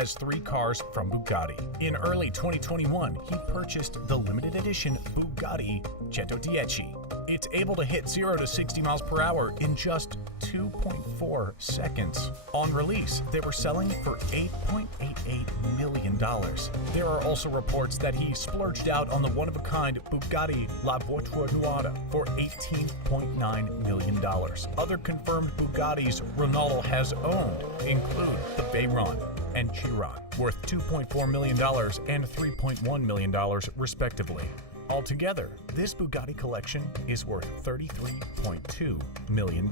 has 3 cars from Bugatti. In early 2021, he purchased the limited edition Bugatti 110. It's able to hit 0 to 60 miles per hour in just 2.4 seconds. On release, they were selling for $8.88 million. There are also reports that he splurged out on the one-of-a-kind Bugatti La Voiture Noire for $18.9 million. Other confirmed Bugattis Ronaldo has owned include the Veyron and Chiron, worth $2.4 million and $3.1 million respectively. Altogether, this Bugatti collection is worth $33.2 million.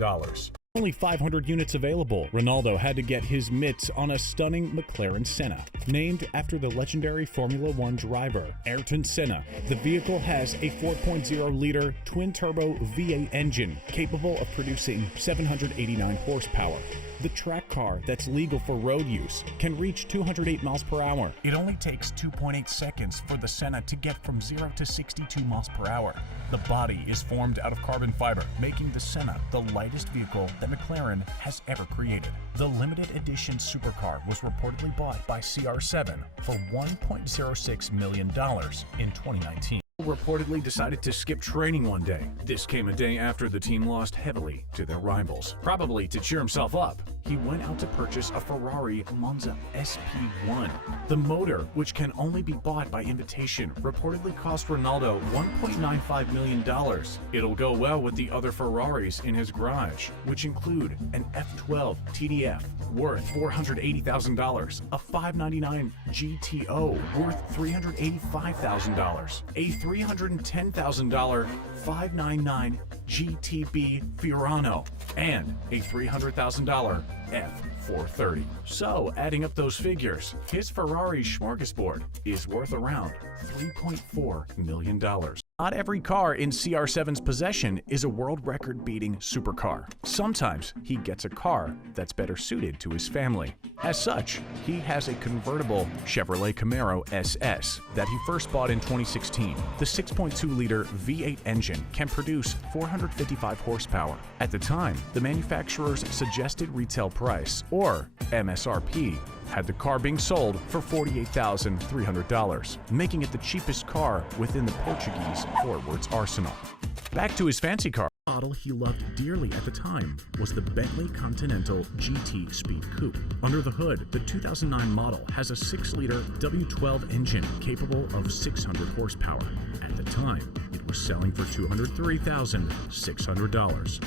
Only 500 units available, Ronaldo had to get his mitts on a stunning McLaren Senna. Named after the legendary Formula One driver, Ayrton Senna, the vehicle has a 4.0-liter twin-turbo V8 engine capable of producing 789 horsepower. The track car that's legal for road use can reach 208 miles per hour. It only takes 2.8 seconds for the Senna to get from 0 to 62 miles per hour. The body is formed out of carbon fiber, making the Senna the lightest vehicle that McLaren has ever created. The limited edition supercar was reportedly bought by CR7 for $1.06 million in 2019. Reportedly decided to skip training one day. This came a day after the team lost heavily to their rivals. Probably to cheer himself up, he went out to purchase a Ferrari Monza SP1. The motor, which can only be bought by invitation, reportedly cost Ronaldo $1.95 million. It'll go well with the other Ferraris in his garage, which include an F12 TDF worth $480,000, a 599 GTO worth $385,000, a $310,000 599 GTB Fiorano, and a $300,000 F430. So, adding up those figures, his Ferrari smorgasbord is worth around $3.4 million. Not every car in CR7's possession is a world record-beating supercar. Sometimes he gets a car that's better suited to his family. As such, he has a convertible Chevrolet Camaro SS that he first bought in 2016. The 6.2-liter V8 engine can produce 455 horsepower. At the time, the manufacturer's suggested retail price, or MSRP, had the car being sold for $48,300, making it the cheapest car within the Portuguese forwards arsenal. Back to his fancy car. The model he loved dearly at the time was the Bentley Continental GT Speed Coupe. Under the hood, the 2009 model has a 6-liter W12 engine capable of 600 horsepower. At the time, it was selling for $203,600.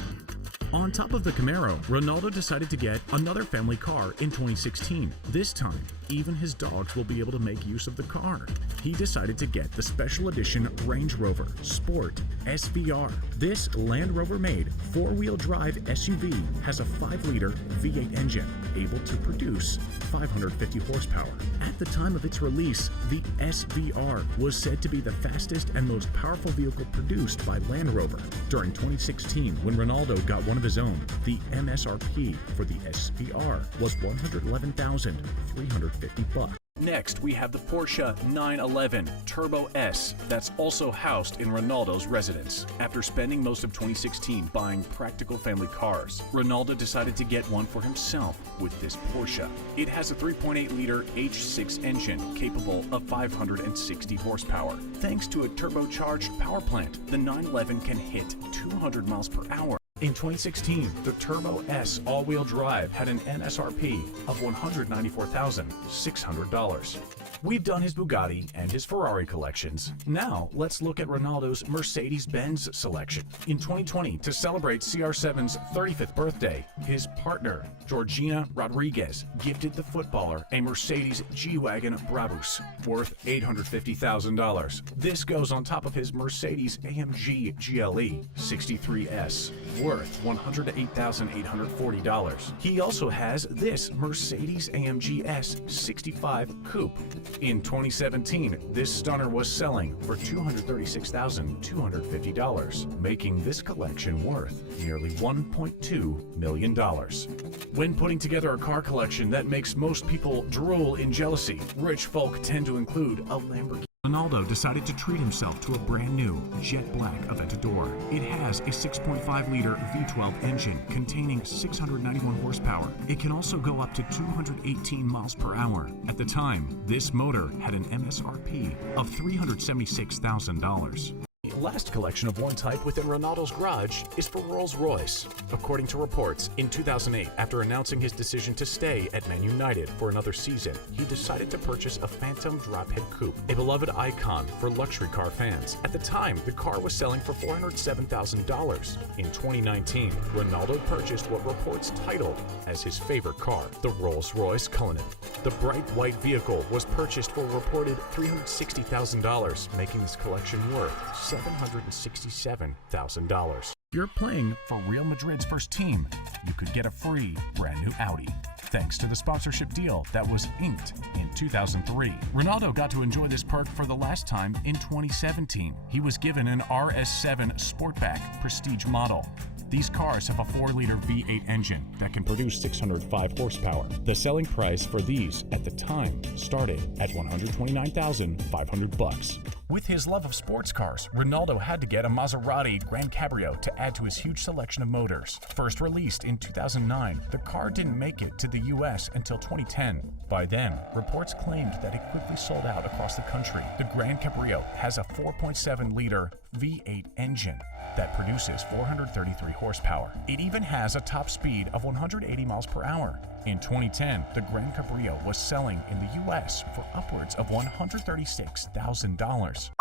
On top of the Camaro, Ronaldo decided to get another family car in 2016. This time, even his dogs will be able to make use of the car. He decided to get the special edition Range Rover Sport SVR. This Land Rover-made 4-wheel drive SUV has a 5-liter V8 engine able to produce 550 horsepower. At the time of its release, the SVR was said to be the fastest and most powerful vehicle produced by Land Rover. During 2016, when Ronaldo got one of his own, the MSRP for the SVR was $111,350. Next, we have the Porsche 911 Turbo S that's also housed in Ronaldo's residence. After spending most of 2016 buying practical family cars, Ronaldo decided to get one for himself with this Porsche. It has a 3.8-liter H6 engine capable of 560 horsepower. Thanks to a turbocharged power plant, the 911 can hit 200 miles per hour. In 2016, the Turbo S all-wheel drive had an MSRP of $194,600. We've done his Bugatti and his Ferrari collections. Now, let's look at Ronaldo's Mercedes-Benz selection. In 2020, to celebrate CR7's 35th birthday, his partner, Georgina Rodriguez, gifted the footballer a Mercedes G-Wagon Brabus worth $850,000. This goes on top of his Mercedes AMG GLE 63S worth $108,840. He also has this Mercedes AMG S65 Coupe. In 2017, this stunner was selling for $236,250, making this collection worth nearly $1.2 million. When putting together a car collection that makes most people drool in jealousy, rich folk tend to include a Lamborghini. Ronaldo decided to treat himself to a brand new jet black Aventador. It has a 6.5-liter V12 engine containing 691 horsepower. It can also go up to 218 miles per hour. At the time, this motor had an MSRP of $376,000. The last collection of one type within Ronaldo's garage is for Rolls-Royce. According to reports, in 2008, after announcing his decision to stay at Man United for another season, he decided to purchase a Phantom drophead coupe, a beloved icon for luxury car fans. At the time, the car was selling for $407,000. In 2019, Ronaldo purchased what reports titled as his favorite car, the Rolls-Royce Cullinan. The bright white vehicle was purchased for a reported $360,000, making this collection worth $767,000. You're playing for Real Madrid's first team. You could get a free brand new Audi, thanks to the sponsorship deal that was inked in 2003. Ronaldo got to enjoy this perk for the last time in 2017. He was given an RS7 Sportback Prestige model. These cars have a 4-liter V8 engine that can produce 605 horsepower. The selling price for these at the time started at $129,500. With his love of sports cars, Ronaldo had to get a Maserati Grand Cabrio to add to his huge selection of motors. First released in 2009, the car didn't make it to the US until 2010. By then, reports claimed that it quickly sold out across the country. The Grand Cabrio has a 4.7-liter V8 engine that produces 433 horsepower. It even has a top speed of 180 miles per hour. In 2010, the Grand Cabrio was selling in the US for upwards of $136,000.